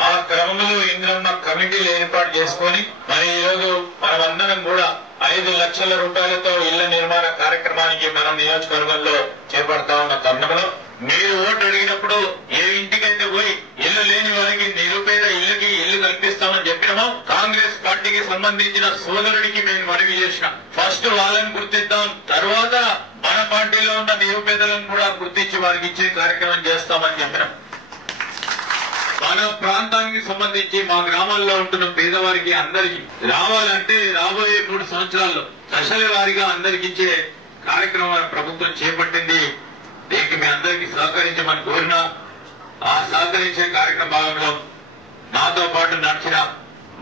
ఆ క్రమంలో ఇంద్రమ్మ కమిటీలు ఏర్పాటు చేసుకొని మరి ఈ రోజు మనమందరం కూడా 5 లక్షల రూపాయలతో ఇళ్ల నిర్మాణ కార్యక్రమానికి మనం నియోజకవర్గంలో చేపడతా ఉన్న తరుణంలో మీరు ఓటు అడిగినప్పుడు ఏ ఇంటికైతే పోయి ఇల్లు లేని వారికి నిరుపేద ఇళ్లకి ఇల్లు కల్పిస్తామని చెప్పినామో కాంగ్రెస్ పార్టీకి సంబంధించిన సోదరుడికి మేము మనవి చేసినాం. ఫస్ట్ వాళ్ళని గుర్తిద్దాం, తర్వాత మన పార్టీలో ఉన్న నిరుపేదలను కూడా గుర్తించి వారికి ఇచ్చే కార్యక్రమం చేస్తామని చెప్పినాం. మన ప్రాంతానికి సంబంధించి మా గ్రామాల్లో ఉంటున్న పేదవారికి అందరికి రావాలంటే రాబోయే 3 సంవత్సరాల్లో దశల వారీగా అందరికి ఇచ్చే కార్యక్రమాన్ని ప్రభుత్వం చేపట్టింది. దీనికి మీ అందరికీ సహకరించమని కోరినా ఆ సహకరించే కార్యక్రమంలో నాతో పాటు నడిచిన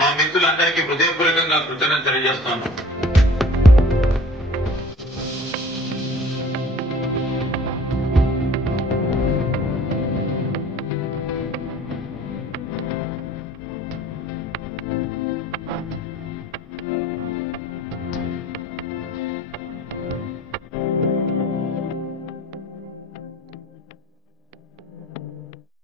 మా మిత్రులందరికీ హృదయపూర్వకంగా కృతజ్ఞతలు తెలియజేస్తాను.